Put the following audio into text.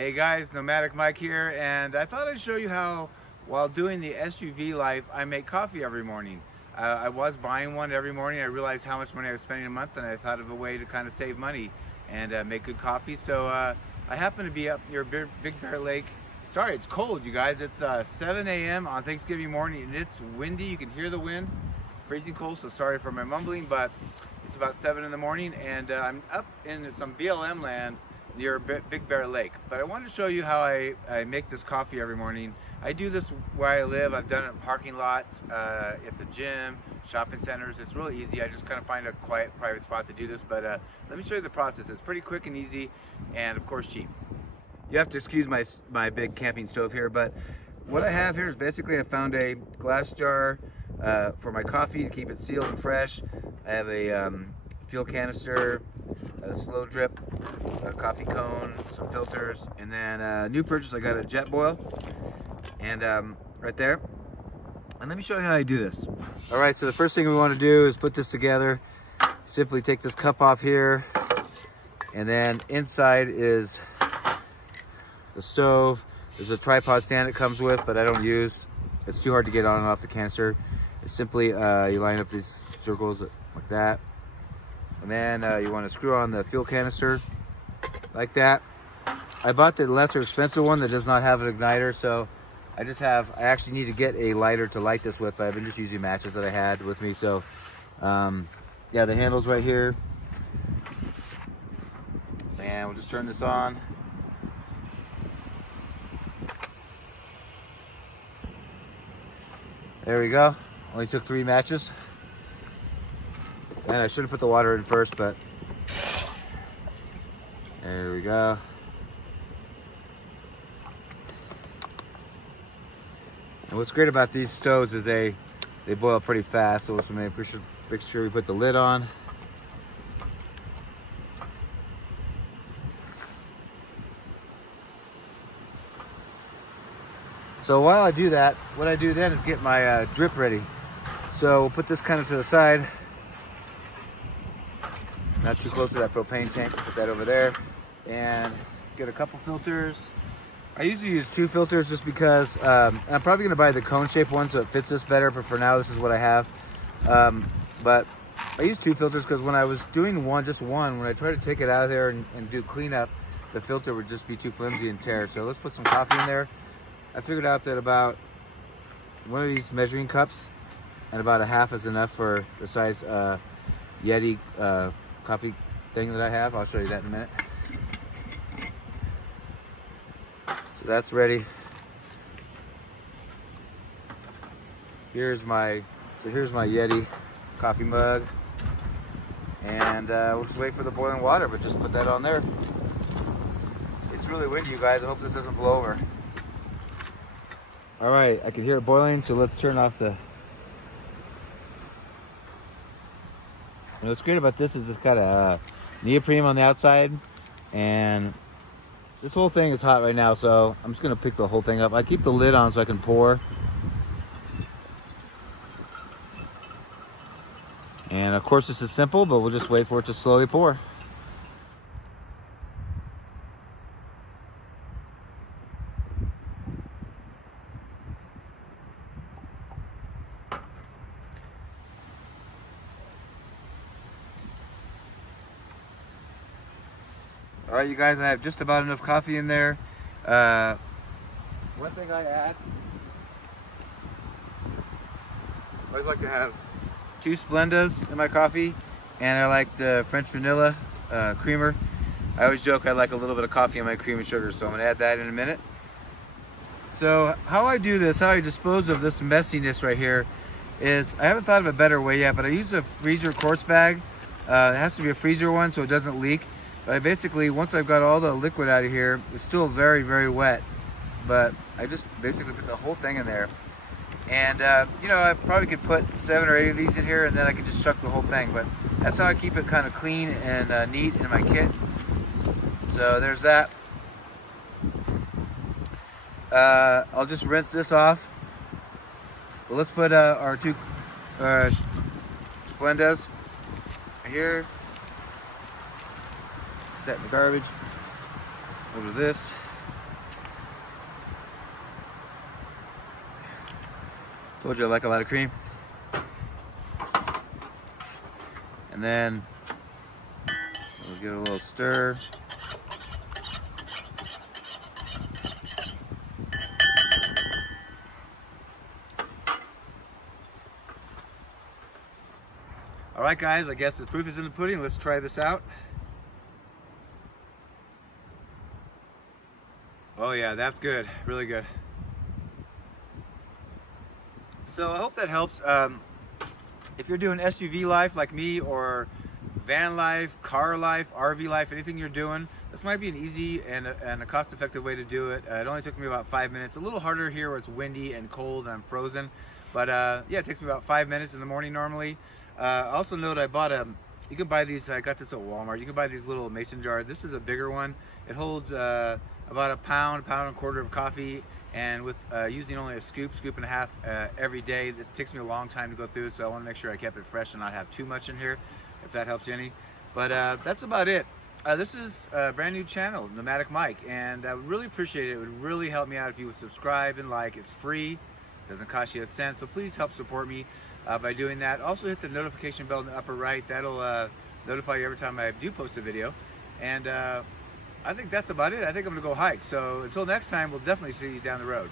Hey guys, Nomadic Mike here, and I thought I'd show you how, while doing the SUV life, I make coffee every morning. I was buying one every morning. I realized how much money I was spending a month, and I thought of a way to kind of save money and make good coffee. So I happen to be up near Big Bear Lake. Sorry, it's cold, you guys. It's 7 a.m. on Thanksgiving morning, and it's windy. You can hear the wind. Freezing cold, so sorry for my mumbling, but it's about 7 in the morning, and I'm up in some BLM land near Big Bear Lake. But I wanted to show you how I make this coffee every morning. I do this where I live. I've done it in parking lots, at the gym, shopping centers. It's really easy. I just kind of find a quiet, private spot to do this. But let me show you the process. It's pretty quick and easy, and of course cheap. You have to excuse my big camping stove here, but what I have here is basically I found a glass jar for my coffee to keep it sealed and fresh. I have a fuel canister, a slow drip, a coffee cone, some filters, and then new purchase, I got a Jetboil, and right there. And let me show you how I do this. All right, so the first thing we want to do is put this together. Simply take this cup off here, and then inside is the stove. There's a tripod stand it comes with, but I don't use. It's too hard to get on and off the canister. It's simply, you line up these circles like that. And then you want to screw on the fuel canister like that. I bought the lesser expensive one that does not have an igniter, so I actually need to get a lighter to light this with, but I've been just using matches that I had with me. So yeah, the handle's right here. And we'll just turn this on. There we go. Only took 3 matches. And I should have put the water in first, but there we go. And what's great about these stoves is they boil pretty fast, so let's make sure we put the lid on. So while I do that, what I do then is get my drip ready. So we'll put this kind of to the side. Not too close to that propane tank, put that over there. And get a couple filters. I usually use 2 filters just because I'm probably gonna buy the cone shaped one so it fits us better, but for now this is what I have. But I use 2 filters because when I was doing just one, when I tried to take it out of there and do cleanup, the filter would just be too flimsy and tear. So let's put some coffee in there. I figured out that about one of these measuring cups and about a half is enough for the size Yeti coffee thing that I have. I'll show you that in a minute. So that's ready. Here's my Yeti coffee mug, and we'll just wait for the boiling water, but just put that on there. It's really windy, you guys. I hope this doesn't blow over. All right, I can hear it boiling, so let's turn off the... And what's great about this is it's got a neoprene on the outside, and this whole thing is hot right now, so I'm just gonna pick the whole thing up. I keep the lid on so I can pour. And of course this is simple, but we'll just wait for it to slowly pour. All right, you guys, I have just about enough coffee in there. One thing I add, I always like to have 2 Splendas in my coffee, and I like the French vanilla creamer. I always joke I like a little bit of coffee in my cream and sugar, so I'm gonna add that in a minute. So how I do this, how I dispose of this messiness right here is, I haven't thought of a better way yet, but I use a freezer quartz bag. It has to be a freezer one so it doesn't leak. But I basically, once I've got all the liquid out of here, it's still very, very wet. But I just basically put the whole thing in there. And, you know, I probably could put 7 or 8 of these in here, and then I could just chuck the whole thing. But that's how I keep it kind of clean and neat in my kit. So there's that. I'll just rinse this off. Well, let's put our 2 Splendas here. That in the garbage. Over this. Told you I like a lot of cream. And then we'll give it a little stir. All right, guys, I guess the proof is in the pudding. Let's try this out. Oh yeah, that's good, really good. So I hope that helps. If you're doing SUV life like me, or van life, car life, RV life, anything you're doing, this might be an easy and a cost-effective way to do it. It only took me about 5 minutes. A little harder here where it's windy and cold and I'm frozen. But yeah, it takes me about 5 minutes in the morning normally. Also note I bought you can buy these, I got this at Walmart. You can buy these little mason jars. This is a bigger one. It holds about a pound and a quarter of coffee, and with using only a scoop and a half every day. This takes me a long time to go through it, so I want to make sure I kept it fresh and not have too much in here, if that helps you any. But that's about it. This is a brand new channel, Nomadic Mike, and I would really appreciate it. It would really help me out if you would subscribe and like. It's free, doesn't cost you a cent, so please help support me by doing that. Also hit the notification bell in the upper right. That'll notify you every time I do post a video. And I think that's about it. I think I'm gonna go hike. So until next time, we'll definitely see you down the road.